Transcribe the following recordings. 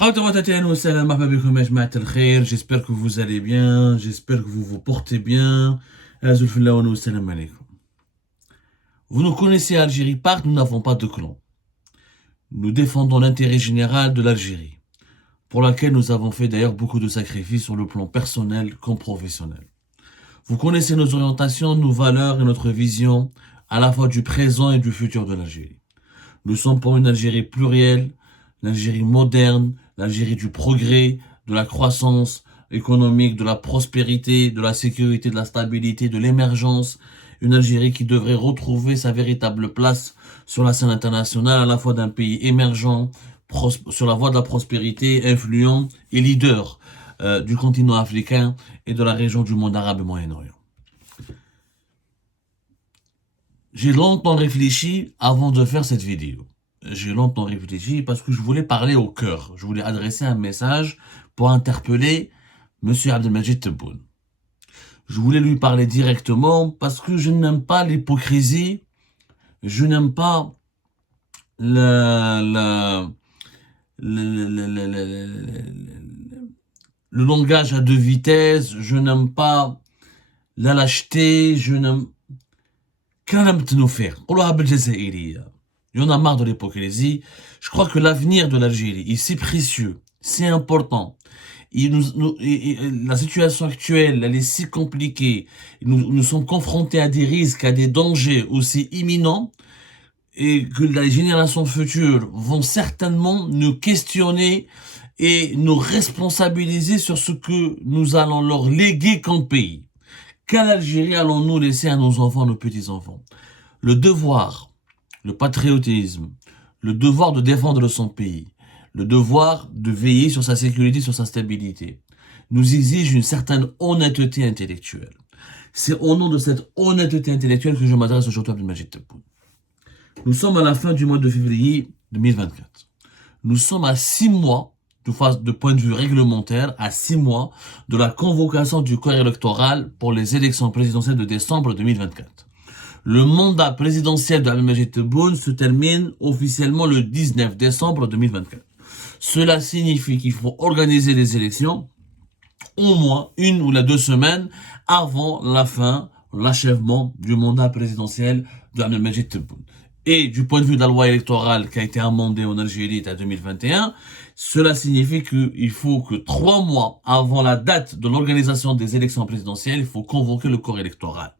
J'espère que vous allez bien, j'espère que vous vous portez bien. Vous nous connaissez Algérie Park, nous n'avons pas de clan. Nous défendons l'intérêt général de l'Algérie, pour laquelle nous avons fait d'ailleurs beaucoup de sacrifices sur le plan personnel comme professionnel. Vous connaissez nos orientations, nos valeurs et notre vision à la fois du présent et du futur de l'Algérie. Nous sommes pour une Algérie plurielle, l'Algérie moderne, l'Algérie du progrès, de la croissance économique, de la prospérité, de la sécurité, de la stabilité, de l'émergence. Une Algérie qui devrait retrouver sa véritable place sur la scène internationale, à la fois d'un pays émergent, sur la voie de la prospérité, influent et leader du continent africain et de la région du monde arabe et Moyen-Orient. J'ai longtemps réfléchi avant de faire cette vidéo. J'ai longtemps réfléchi parce que je voulais parler au cœur. Je voulais adresser un message pour interpeller Monsieur Abdelmajid Tebboune. Je voulais lui parler directement parce que je n'aime pas l'hypocrisie, je n'aime pas le langage à deux vitesses, je n'aime pas la lâcheté, je n'aime... كلام تنوفير قولوها بالجزائرية. Il y en a marre de l'hypocrisie. Je crois que l'avenir de l'Algérie est si précieux, si important. La situation actuelle, elle est si compliquée. Nous sommes confrontés à des risques, à des dangers aussi imminents, et que les générations futures vont certainement nous questionner et nous responsabiliser sur ce que nous allons leur léguer comme pays. Quelle Algérie allons-nous laisser à nos enfants, nos petits-enfants? Le devoir, le patriotisme, le devoir de défendre son pays, le devoir de veiller sur sa sécurité, sur sa stabilité, nous exige une certaine honnêteté intellectuelle. C'est au nom de cette honnêteté intellectuelle que je m'adresse aujourd'hui à Abdelmajid Tebboune. Nous sommes à la fin du mois de février 2024. Nous sommes à 6 mois de point de vue réglementaire, à 6 mois de la convocation du corps électoral pour les élections présidentielles de décembre 2024. Le mandat présidentiel de Abdelmajid Tebboune se termine officiellement le 19 décembre 2024. Cela signifie qu'il faut organiser les élections au moins 1 ou 2 semaines avant la fin, l'achèvement du mandat présidentiel de Abdelmajid Tebboune. Et du point de vue de la loi électorale qui a été amendée en Algérie en 2021, cela signifie qu'il faut que 3 mois avant la date de l'organisation des élections présidentielles, il faut convoquer le corps électoral.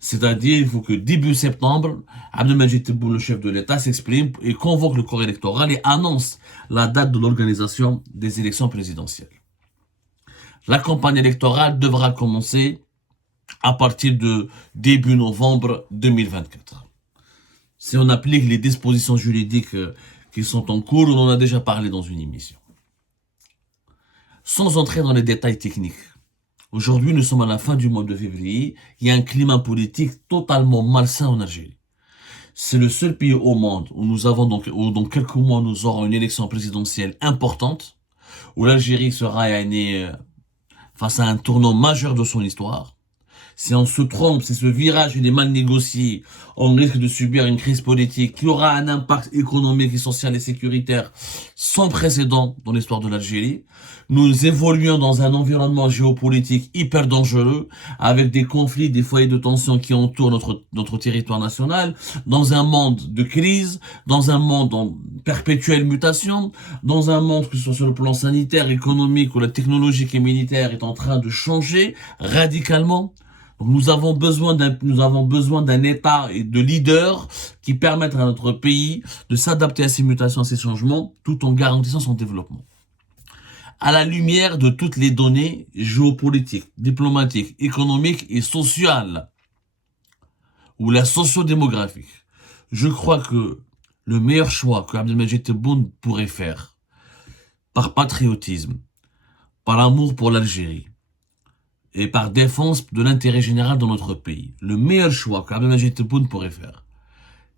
C'est-à-dire, il faut que début septembre, Abdelmajid Tebboune, le chef de l'État, s'exprime et convoque le corps électoral et annonce la date de l'organisation des élections présidentielles. La campagne électorale devra commencer à partir de début novembre 2024. Si on applique les dispositions juridiques qui sont en cours, on en a déjà parlé dans une émission. Sans entrer dans les détails techniques, aujourd'hui nous sommes à la fin du mois de février, il y a un climat politique totalement malsain en Algérie. C'est le seul pays au monde où nous avons où dans quelques mois nous aurons une élection présidentielle importante, où l'Algérie sera face à un tournant majeur de son histoire. Si on se trompe, si ce virage il est mal négocié, on risque de subir une crise politique qui aura un impact économique, social et sécuritaire sans précédent dans l'histoire de l'Algérie. Nous évoluons dans un environnement géopolitique hyper dangereux, avec des conflits, des foyers de tension qui entourent notre territoire national, dans un monde de crise, dans un monde en perpétuelle mutation, dans un monde que ce soit sur le plan sanitaire, économique ou la technologique et militaire est en train de changer radicalement. Donc nous avons besoin d'un État et de leaders qui permettent à notre pays de s'adapter à ces mutations, à ces changements, tout en garantissant son développement. À la lumière de toutes les données géopolitiques, diplomatiques, économiques et sociales, ou la sociodémographique, je crois que le meilleur choix que Abdelmajid Tebboune pourrait faire, par patriotisme, par amour pour l'Algérie, et par défense de l'intérêt général dans notre pays, le meilleur choix qu'Abdelmajid Tebboune pourrait faire,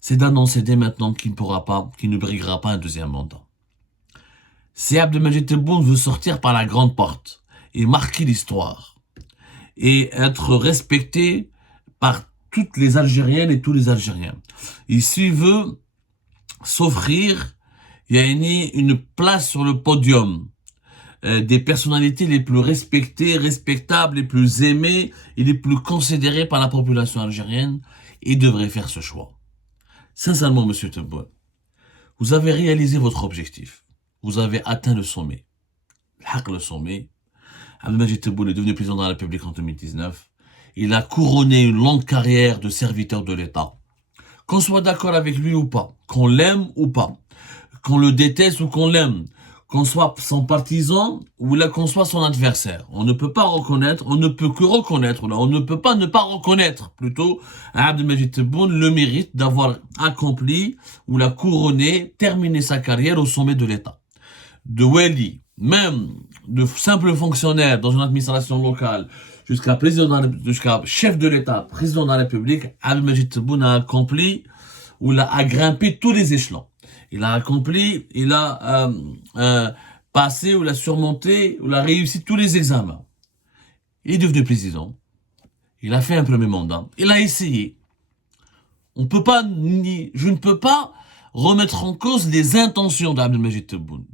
c'est d'annoncer dès maintenant qu'il ne briguera pas un deuxième mandat. Si Abdelmajid Tebboune veut sortir par la grande porte et marquer l'histoire et être respecté par toutes les Algériennes et tous les Algériens, et s'il veut s'offrir il y a une place sur le podium des personnalités les plus respectées, respectables, les plus aimées et les plus considérées par la population algérienne, il devrait faire ce choix. Sincèrement, Monsieur Tebboune, vous avez réalisé votre objectif. Vous avez atteint le sommet. Le sommet. Abdelmajid Tebboune est devenu président de la République en 2019. Il a couronné une longue carrière de serviteur de l'État. Qu'on soit d'accord avec lui ou pas, qu'on l'aime ou pas, qu'on le déteste ou qu'on l'aime, qu'on soit son partisan ou là qu'on soit son adversaire. On ne peut pas reconnaître, on ne peut que reconnaître, on ne peut pas ne pas reconnaître plutôt Abdelmajid Tebboune le mérite d'avoir accompli ou la couronné, terminé sa carrière au sommet de l'État. De Wali, même de simple fonctionnaire dans une administration locale, jusqu'à chef de l'État, président de la République, Abdelmajid Tebboune a accompli ou a grimpé tous les échelons. Il a accompli, il a passé ou l'a surmonté ou l'a réussi tous les examens. Il est devenu président. Il a fait un premier mandat. Il a essayé. Je ne peux pas remettre en cause les intentions d'Abdelmajid Tebboune.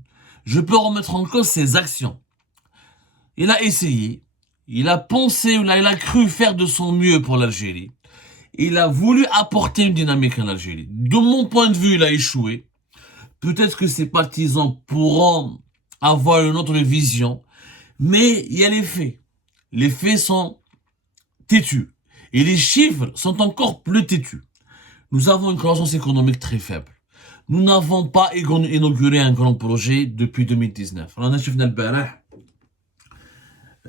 Je peux remettre en cause ses actions. Il a essayé. Il a pensé ou il a cru faire de son mieux pour l'Algérie. Il a voulu apporter une dynamique en Algérie. De mon point de vue, il a échoué. Peut-être que ses partisans pourront avoir une autre vision, mais il y a les faits. Les faits sont têtus. Et les chiffres sont encore plus têtus. Nous avons une croissance économique très faible. Nous n'avons pas inauguré un grand projet depuis 2019.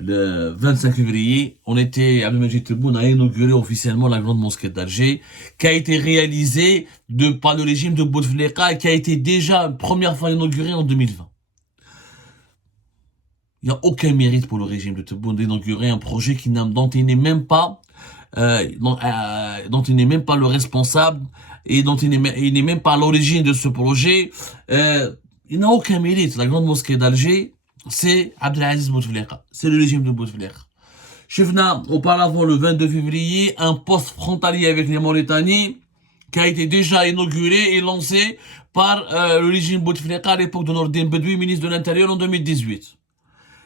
Le 25 février, Abdelmajid Tebboune a inauguré officiellement la grande mosquée d'Alger, qui a été réalisée par le régime de Bouteflika et qui a été déjà première fois inaugurée en 2020. Il n'y a aucun mérite pour le régime de Tebboune d'inaugurer un projet dont il n'est même pas le responsable et dont il n'est même pas à l'origine de ce projet. Il n'a aucun mérite. La grande mosquée d'Alger, c'est Abdelaziz Bouteflika. C'est le régime de Bouteflika. Chefna, auparavant, le 22 février, un poste frontalier avec les Mauritaniens qui a été déjà inauguré et lancé par le régime Bouteflika à l'époque de Nordine Bedoui, ministre de l'Intérieur en 2018.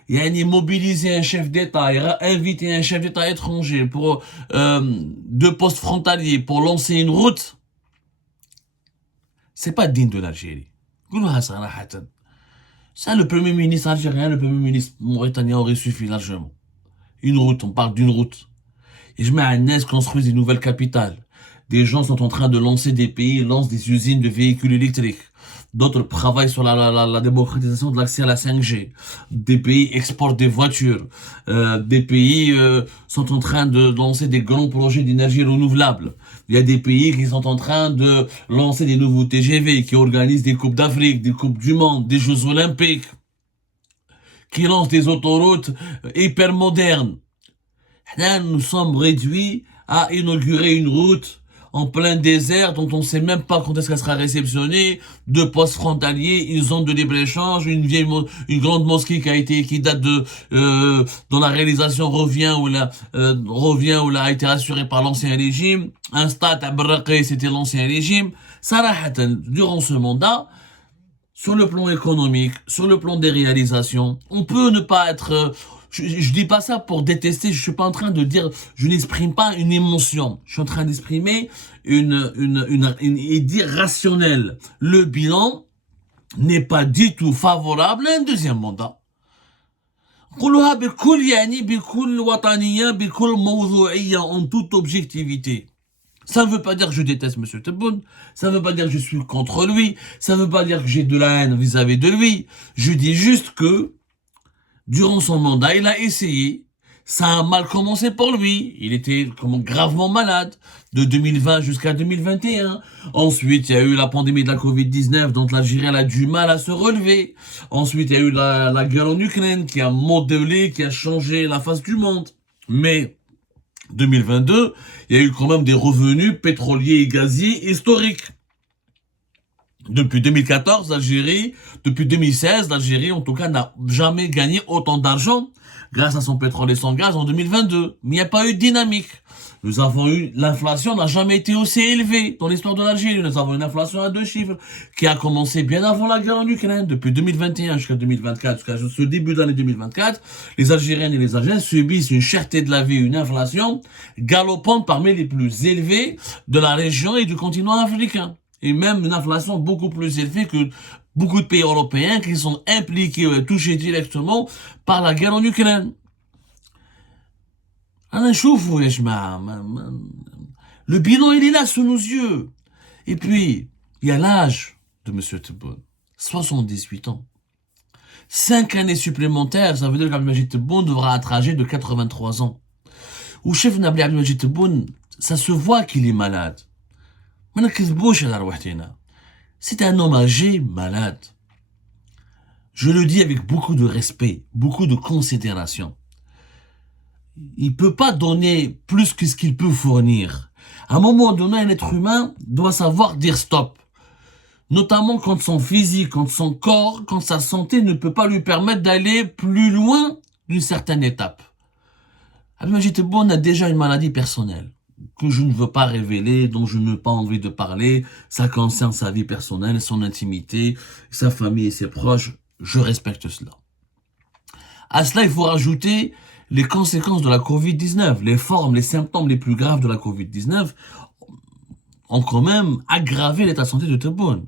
Il a mobilisé un chef d'État, il a invité un chef d'État étranger pour 2 postes frontaliers pour lancer une route. C'est pas digne de l'Algérie. Ça, le premier ministre algérien, le premier ministre mauritanien aurait suffi largement. Une route, on parle d'une route. Et je mets à Nes construisent des nouvelles capitales. Des gens sont en train de lancer des pays, lancent des usines de véhicules électriques. D'autres travaillent sur la démocratisation de l'accès à la 5G. Des pays exportent des voitures. Des pays sont en train de lancer des grands projets d'énergie renouvelable. Il y a des pays qui sont en train de lancer des nouveaux TGV, qui organisent des Coupes d'Afrique, des Coupes du Monde, des Jeux Olympiques, qui lancent des autoroutes hyper modernes. Là, nous sommes réduits à inaugurer une route en plein désert, dont on ne sait même pas quand est-ce qu'elle sera réceptionnée, 2 postes frontaliers, une zone de libre-échange, une grande mosquée qui date dont la réalisation revient ou a été assurée par l'ancien régime, un stade à Barraqi, c'était l'ancien régime. Sarahatan, durant ce mandat, sur le plan économique, sur le plan des réalisations, on peut ne pas être, je dis pas ça pour détester, je suis pas en train de dire, je n'exprime pas une émotion. Je suis en train d'exprimer une idée rationnelle. Le bilan n'est pas du tout favorable à un deuxième mandat. En toute objectivité. Ça ne veut pas dire que je déteste M. Tebboune, ça ne veut pas dire que je suis contre lui, ça ne veut pas dire que j'ai de la haine vis-à-vis de lui. Je dis juste que, durant son mandat, il a essayé. Ça a mal commencé pour lui. Il était gravement malade de 2020 jusqu'à 2021. Ensuite, il y a eu la pandémie de la Covid-19 dont l'Algérie a du mal à se relever. Ensuite, il y a eu la guerre en Ukraine qui a modelé, qui a changé la face du monde. Mais 2022, il y a eu quand même des revenus pétroliers et gaziers historiques. Depuis 2014, depuis 2016, l'Algérie, en tout cas, n'a jamais gagné autant d'argent grâce à son pétrole et son gaz en 2022. Mais il n'y a pas eu de dynamique. Nous avons eu, l'inflation n'a jamais été aussi élevée dans l'histoire de l'Algérie. Nous avons une inflation à 2 chiffres qui a commencé bien avant la guerre en Ukraine, depuis 2021 jusqu'à 2024, jusqu'à ce début d'année 2024. Les Algériennes et les Algériens subissent une cherté de la vie, une inflation galopante parmi les plus élevées de la région et du continent africain. Et même une inflation beaucoup plus élevée que beaucoup de pays européens qui sont impliqués et touchés directement par la guerre en Ukraine. Le bilan, il est là sous nos yeux. Et puis, il y a l'âge de M. Tebboune. 78 ans. 5 années supplémentaires, ça veut dire qu'Abdelmajid Tebboune devra être âgé de 83 ans. Ou chef Nabli Abdelmajid Tebboune, ça se voit qu'il est malade. C'est un homme âgé, malade. Je le dis avec beaucoup de respect, beaucoup de considération. Il peut pas donner plus que ce qu'il peut fournir. À un moment donné, un être humain doit savoir dire stop. Notamment quand son physique, quand son corps, quand sa santé ne peut pas lui permettre d'aller plus loin d'une certaine étape. Abdelmajid Tebboune a déjà une maladie personnelle que je ne veux pas révéler, dont je n'ai pas envie de parler. Ça concerne sa vie personnelle, son intimité, sa famille et ses proches. Je respecte cela. À cela, il faut rajouter les conséquences de la Covid-19, les formes, les symptômes les plus graves de la Covid-19 ont quand même aggravé l'état de santé de Tebboune.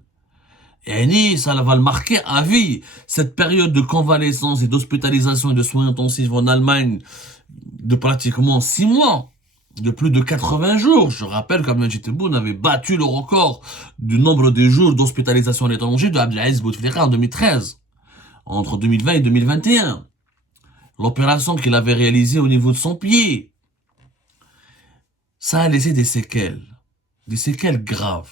Et ça va le marquer à vie. Cette période de convalescence et d'hospitalisation et de soins intensifs en Allemagne de pratiquement 6 mois, de plus de 80 jours. Je rappelle qu'Abdelmajid Tebboune avait battu le record du nombre de jours d'hospitalisation à l'étranger de Abdelaziz Bouteflika en 2013, entre 2020 et 2021. L'opération qu'il avait réalisée au niveau de son pied, ça a laissé des séquelles graves.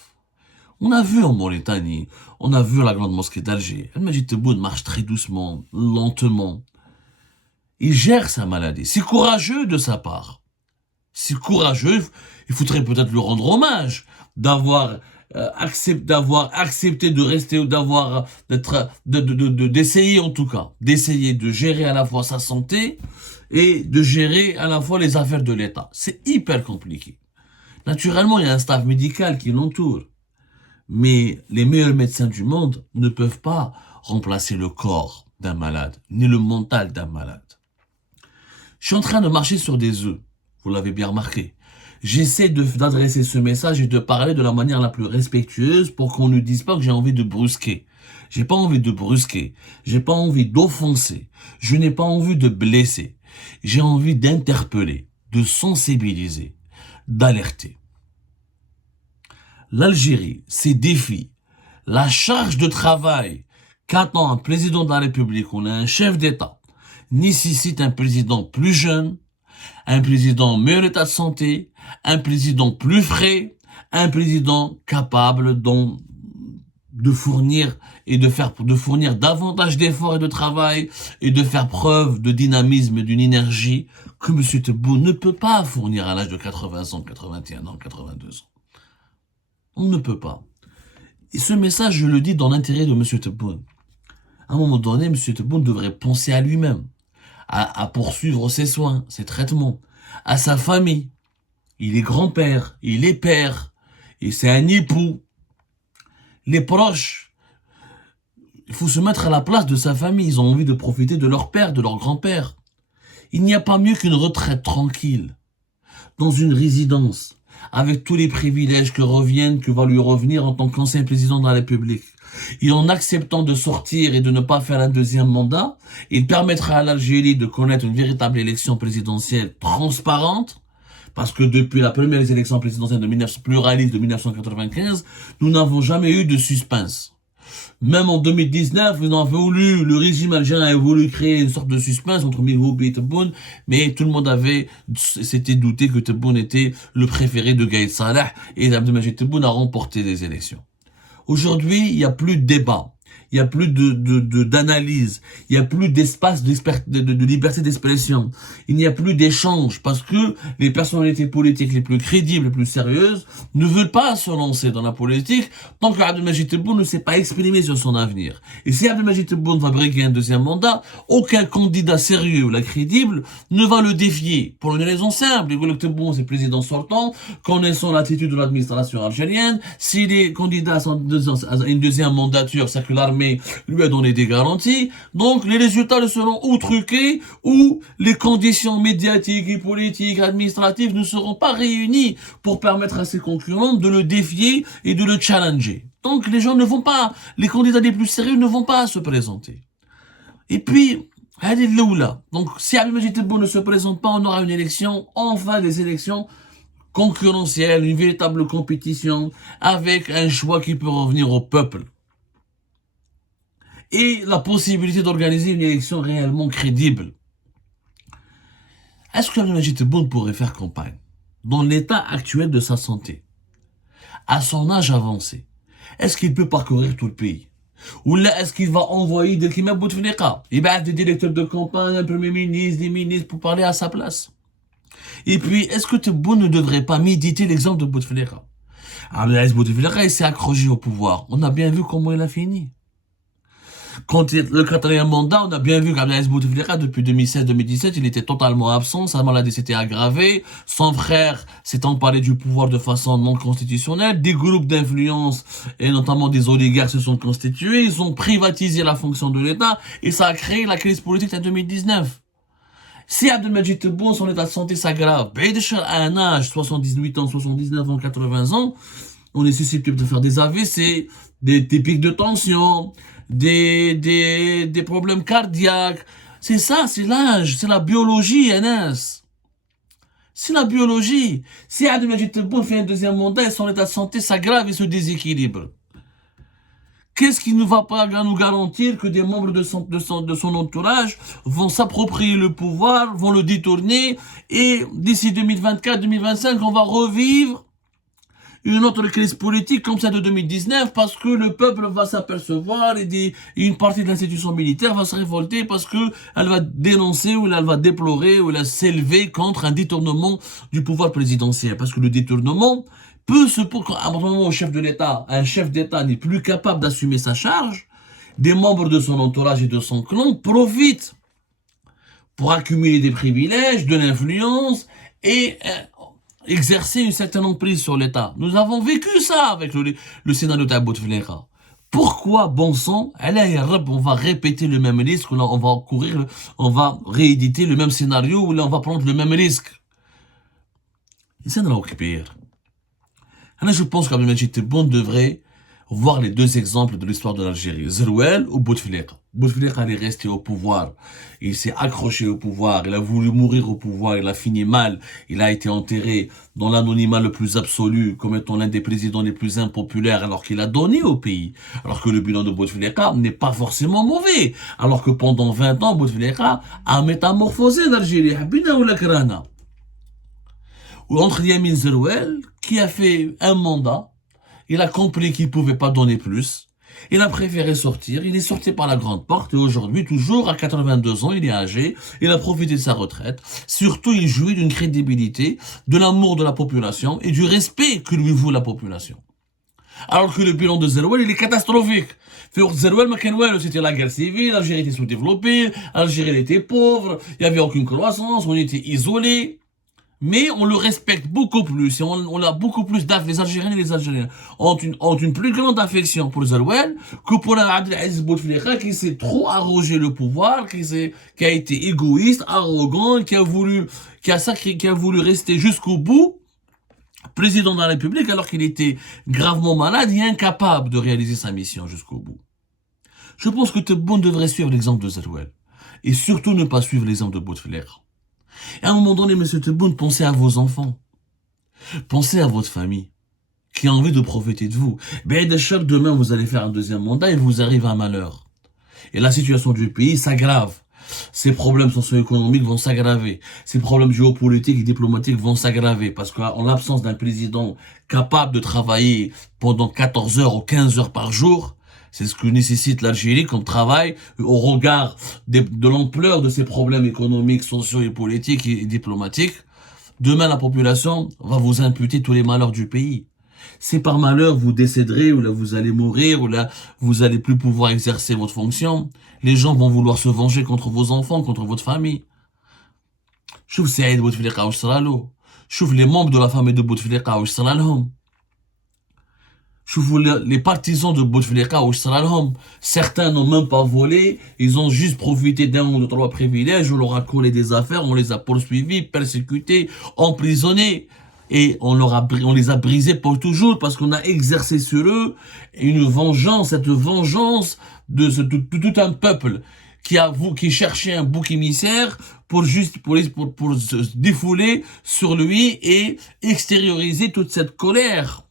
On a vu en Mauritanie, on a vu à la grande mosquée d'Alger, Abdelmajid Tebboune marche très doucement, lentement. Il gère sa maladie. C'est courageux de sa part. C'est courageux, il faudrait peut-être lui rendre hommage d'avoir accepté de rester, d'essayer en tout cas, d'essayer de gérer à la fois sa santé et de gérer à la fois les affaires de l'État. C'est hyper compliqué. Naturellement, il y a un staff médical qui l'entoure. Mais les meilleurs médecins du monde ne peuvent pas remplacer le corps d'un malade, ni le mental d'un malade. Je suis en train de marcher sur des œufs, vous l'avez bien remarqué. J'essaie d'adresser ce message et de parler de la manière la plus respectueuse pour qu'on ne dise pas que j'ai envie de brusquer. J'ai pas envie de brusquer. J'ai pas envie d'offenser. Je n'ai pas envie de blesser. J'ai envie d'interpeller, de sensibiliser, d'alerter. L'Algérie, ses défis, la charge de travail qu'attend un président de la République ou un chef d'État nécessite un président plus jeune, un président en meilleur état de santé, un président plus frais, un président capable de fournir davantage d'efforts et de travail et de faire preuve de dynamisme et d'une énergie que M. Tebboune ne peut pas fournir à l'âge de 80 ans, 81 ans, 82 ans. On ne peut pas. Et ce message, je le dis dans l'intérêt de M. Tebboune. À un moment donné, M. Tebboune devrait penser à lui-même, à poursuivre ses soins, ses traitements, à sa famille. Il est grand-père, il est père, et c'est un époux. Les proches, il faut se mettre à la place de sa famille. Ils ont envie de profiter de leur père, de leur grand-père. Il n'y a pas mieux qu'une retraite tranquille, dans une résidence, avec tous les privilèges que va lui revenir en tant qu'ancien président de la République. Et en acceptant de sortir et de ne pas faire un deuxième mandat, il permettra à l'Algérie de connaître une véritable élection présidentielle transparente, parce que depuis la première élection présidentielle pluraliste de 1995, nous n'avons jamais eu de suspense. Même en 2019, le régime algérien a voulu créer une sorte de suspense entre Mihoub et Tebboune, mais tout le monde s'était douté que Tebboune était le préféré de Gaïd Salah et Abdelmajid Tebboune a remporté les élections. Aujourd'hui, il n'y a plus de débat. il y a plus d'analyse, il y a plus d'espace de liberté d'expression, il n'y a plus d'échange, parce que les personnalités politiques les plus crédibles, les plus sérieuses, ne veulent pas se lancer dans la politique tant que Abdelmajid Tebboune ne s'est pas exprimé sur son avenir. Et si Abdelmajid Tebboune va briguer un deuxième mandat, aucun candidat sérieux ou la crédible ne va le défier. Pour une raison simple, Abdelmajid Tebboune, c'est président sortant, connaissant l'attitude de l'administration algérienne, s'il est candidat à une deuxième mandature, c'est que l'armée lui a donné des garanties, donc les résultats ne seront ou truqués, ou les conditions médiatiques et politiques, administratives ne seront pas réunies pour permettre à ses concurrents de le défier et de le challenger. Donc les gens ne vont pas, les candidats les plus sérieux ne vont pas se présenter. Et puis, donc si Abdelmajid Tebboune ne se présente pas, on aura une élection, enfin des élections concurrentielle, une véritable compétition, avec un choix qui peut revenir au peuple. Et la possibilité d'organiser une élection réellement crédible. Est-ce que Abdelmajid Tebboune pourrait faire campagne dans l'état actuel de sa santé, à son âge avancé? Est-ce qu'il peut parcourir tout le pays? Ou là, est-ce qu'il va envoyer des Kima Bouteflika? Il va être des directeurs de campagne, un premier ministre, des ministres pour parler à sa place. Et puis, est-ce que Tebboune ne devrait pas méditer l'exemple de Bouteflika? Abdelaziz Bouteflika, il s'est accroché au pouvoir. On a bien vu comment il a fini. Quand le quatrième mandat, on a bien vu qu'Abdelaziz Bouteflika, depuis 2016-2017, il était totalement absent, sa maladie s'était aggravée, son frère s'est emparé du pouvoir de façon non constitutionnelle, des groupes d'influence, et notamment des oligarques, se sont constitués, ils ont privatisé la fonction de l'État, et ça a créé la crise politique en 2019. Si Abdelmajid Tebboune, son état de santé s'aggrave, à un âge, 78 ans, 79 ans, 80 ans, on est susceptible de faire des AVC, des pics de tension, des problèmes cardiaques. C'est ça, c'est l'âge, c'est la biologie, Anas. C'est la biologie. Si Abdelmajid Tebboune fait un deuxième mandat et son état de santé s'aggrave et se déséquilibre, qu'est-ce qui ne va pas nous garantir que des membres de son entourage vont s'approprier le pouvoir, vont le détourner, et d'ici 2024-2025, on va revivre une autre crise politique comme celle de 2019 parce que le peuple va s'apercevoir et une partie de l'institution militaire va se révolter parce que elle va dénoncer ou elle va déplorer ou elle va s'élever contre un détournement du pouvoir présidentiel. Parce que le détournement peut se pour à un moment où un chef d'État n'est plus capable d'assumer sa charge, des membres de son entourage et de son clan profitent pour accumuler des privilèges, de l'influence et exercer une certaine emprise sur l'État. Nous avons vécu ça avec le scénario de Bouteflika. Pourquoi, bon sang, on va répéter le même risque, on va rééditer le même scénario, où là on va prendre le même risque. C'est un pire. Je pense qu'Abdelmajid Tebboune devrait voir les deux exemples de l'histoire de l'Algérie, Zerouel ou Bouteflika. Bouteflika est resté au pouvoir, il s'est accroché au pouvoir, il a voulu mourir au pouvoir, il a fini mal, il a été enterré dans l'anonymat le plus absolu comme étant l'un des présidents les plus impopulaires alors qu'il a donné au pays. Alors que le bilan de Bouteflika n'est pas forcément mauvais, alors que pendant 20 ans, Bouteflika a métamorphosé l'Algérie. Ou entre Yamin Zerouel, qui a fait un mandat, il a compris qu'il ne pouvait pas donner plus, il a préféré sortir, il est sorti par la grande porte, et aujourd'hui, toujours à 82 ans, il est âgé, il a profité de sa retraite, surtout il jouit d'une crédibilité, de l'amour de la population, et du respect que lui vaut la population. Alors que le bilan de Zerouel, il est catastrophique. Zerouel, c'était la guerre civile, l'Algérie était sous-développée, l'Algérie était pauvre, il n'y avait aucune croissance, on était isolés. Mais on le respecte beaucoup plus, et on a beaucoup plus les Algériens et les Algériens ont une plus grande affection pour Zerouel que pour Abdelaziz Bouteflika qui s'est trop arrogé le pouvoir, qui a été égoïste, arrogant, qui a voulu rester jusqu'au bout président de la République alors qu'il était gravement malade et incapable de réaliser sa mission jusqu'au bout. Je pense que Tebboune devrait suivre l'exemple de Zerouel et surtout ne pas suivre l'exemple de Bouteflika. Et à un moment donné, monsieur Tebboune, pensez à vos enfants. Pensez à votre famille, qui a envie de profiter de vous. Demain, vous allez faire un deuxième mandat et vous arrive un malheur. Et la situation du pays s'aggrave. Ces problèmes socio-économiques vont s'aggraver. Ces problèmes géopolitiques et diplomatiques vont s'aggraver. Parce qu'en l'absence d'un président capable de travailler pendant 14 heures ou 15 heures par jour, C'est ce que nécessite l'Algérie comme travail au regard de l'ampleur de ses problèmes économiques, sociaux et politiques et diplomatiques. Demain, la population va vous imputer tous les malheurs du pays. Si par malheur vous décéderez, ou là vous allez mourir, ou là vous allez plus pouvoir exercer votre fonction, les gens vont vouloir se venger contre vos enfants, contre votre famille. شوف سعيد بوتفليقة واش صرالو. شوف les membres de la famille de Bouteflika واش صرالهم. شوفوا les partisans de Bouteflika واش صرالهم. Certains n'ont même pas volé, ils ont juste profité d'un ou de trois privilèges, on leur a collé des affaires, on les a poursuivis, persécutés, emprisonnés. Et on les a brisés pour toujours parce qu'on a exercé sur eux une vengeance, cette vengeance de tout un peuple qui cherchait un bouc émissaire pour se défouler sur lui et extérioriser toute cette colère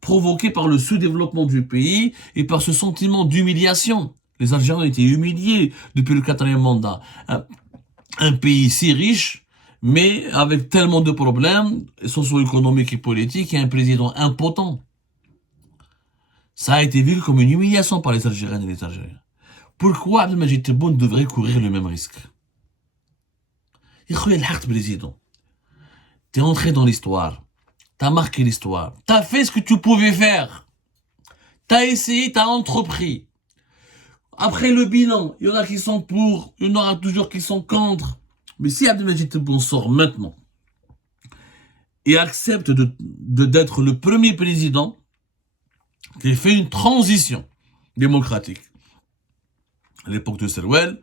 provoquée par le sous-développement du pays et par ce sentiment d'humiliation. Les Algériens ont été humiliés depuis le 4e mandat. Un pays si riche, mais avec tellement de problèmes socio-économiques et politiques et un président impotent. Ça a été vu comme une humiliation par les Algériennes et les Algériens. Pourquoi Abdelmajid Tebboune devrait courir le même risque? Président, t'es entré dans l'histoire, t'as marqué l'histoire, t'as fait ce que tu pouvais faire, t'as essayé, t'as entrepris. Après le bilan, il y en a qui sont pour, il y en aura toujours qui sont contre. Mais si Abdelmajid Tebboune sort maintenant et accepte d'être le premier président qui fait une transition démocratique, à l'époque de Serouel,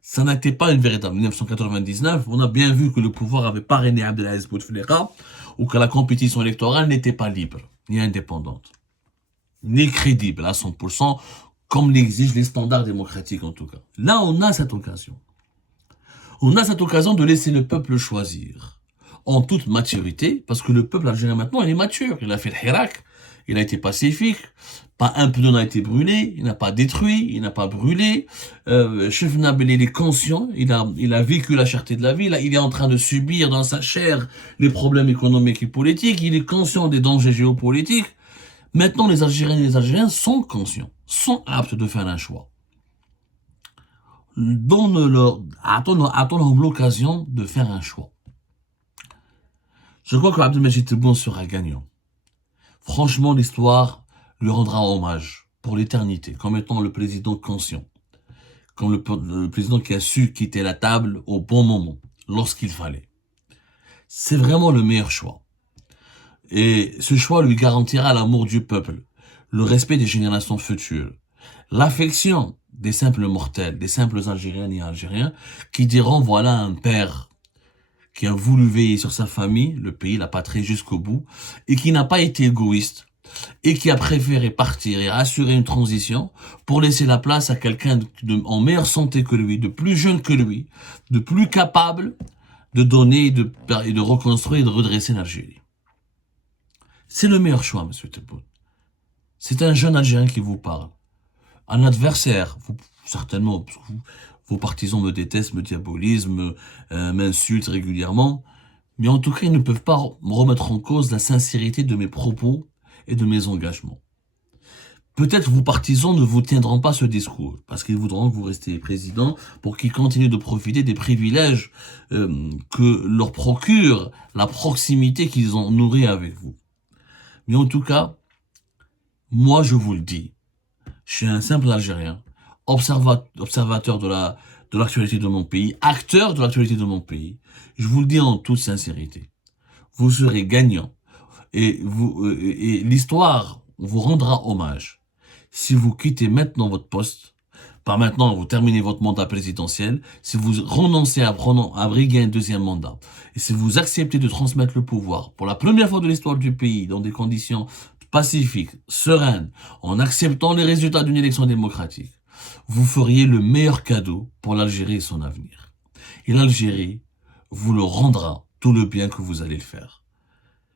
ça n'était pas une véritable. En 1999, on a bien vu que le pouvoir avait parrainé Abdelaziz Bouteflika ou que la compétition électorale n'était pas libre, ni indépendante, ni crédible à 100%, comme l'exigent les standards démocratiques en tout cas. Là, on a cette occasion. On a cette occasion de laisser le peuple choisir en toute maturité, parce que le peuple algérien maintenant, il est mature. Il a fait le Hirak, il a été pacifique, pas un pneu n'a été brûlé, il n'a pas détruit, il n'a pas brûlé. Chef Nabil, il est conscient, il a vécu la cherté de la vie, là, il est en train de subir dans sa chair les problèmes économiques et politiques, il est conscient des dangers géopolitiques. Maintenant, les Algériennes et les Algériens sont conscients, sont aptes de faire un choix. Attends l'occasion de faire un choix. Je crois que Abdelmajid Tebboune sera gagnant. Franchement, l'histoire lui rendra hommage pour l'éternité, comme étant le président conscient, comme le président qui a su quitter la table au bon moment, lorsqu'il fallait. C'est vraiment le meilleur choix. Et ce choix lui garantira l'amour du peuple, le respect des générations futures, l'affection des simples mortels, des simples Algériennes et Algériens, qui diront voilà un père qui a voulu veiller sur sa famille, le pays, la patrie jusqu'au bout, et qui n'a pas été égoïste, et qui a préféré partir et assurer une transition pour laisser la place à quelqu'un en meilleure santé que lui, de plus jeune que lui, de plus capable de donner et de reconstruire et de redresser l'Algérie. C'est le meilleur choix, monsieur Tebboune. C'est un jeune Algérien qui vous parle. Un adversaire, certainement, parce que vos partisans me détestent, me diabolisent, m'insultent régulièrement, mais en tout cas, ils ne peuvent pas me remettre en cause la sincérité de mes propos et de mes engagements. Peut-être vos partisans ne vous tiendront pas ce discours, parce qu'ils voudront que vous restiez président pour qu'ils continuent de profiter des privilèges que leur procure la proximité qu'ils ont nourrie avec vous. Mais en tout cas, moi je vous le dis, je suis un simple Algérien, observateur de l'actualité de mon pays, acteur de l'actualité de mon pays. Je vous le dis en toute sincérité, vous serez gagnant et l'histoire vous rendra hommage. Si vous quittez maintenant votre poste, par maintenant vous terminez votre mandat présidentiel, si vous renoncez à briguer un deuxième mandat, et si vous acceptez de transmettre le pouvoir pour la première fois de l'histoire du pays dans des conditions pacifiques, sereines, en acceptant les résultats d'une élection démocratique, vous feriez le meilleur cadeau pour l'Algérie et son avenir. Et l'Algérie vous le rendra tout le bien que vous allez le faire.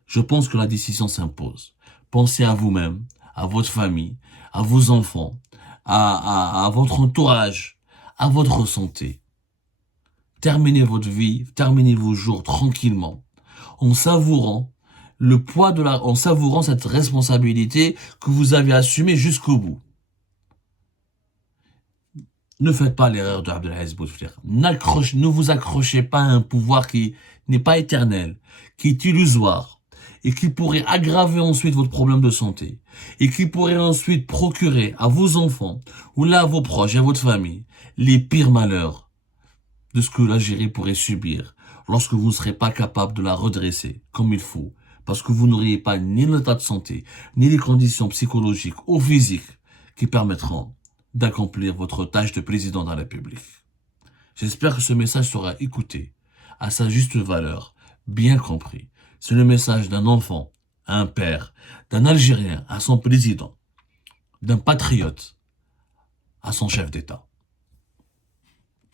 Je pense que la décision s'impose. Pensez à vous-même, à votre famille, à vos enfants, à votre entourage, à votre santé. Terminez votre vie, terminez vos jours tranquillement, en savourant le poids en savourant cette responsabilité que vous avez assumée jusqu'au bout. Ne faites pas l'erreur de Abdelaziz Bouteflika. Ne vous accrochez pas à un pouvoir qui n'est pas éternel, qui est illusoire, et qui pourrait aggraver ensuite votre problème de santé, et qui pourrait ensuite procurer à vos enfants, ou là à vos proches et à votre famille, les pires malheurs de ce que l'Algérie pourrait subir lorsque vous ne serez pas capable de la redresser comme il faut, parce que vous n'auriez pas ni l'état de santé, ni les conditions psychologiques ou physiques qui permettront d'accomplir votre tâche de président de la République. J'espère que ce message sera écouté à sa juste valeur, bien compris. C'est le message d'un enfant à un père, d'un Algérien à son président, d'un patriote à son chef d'État.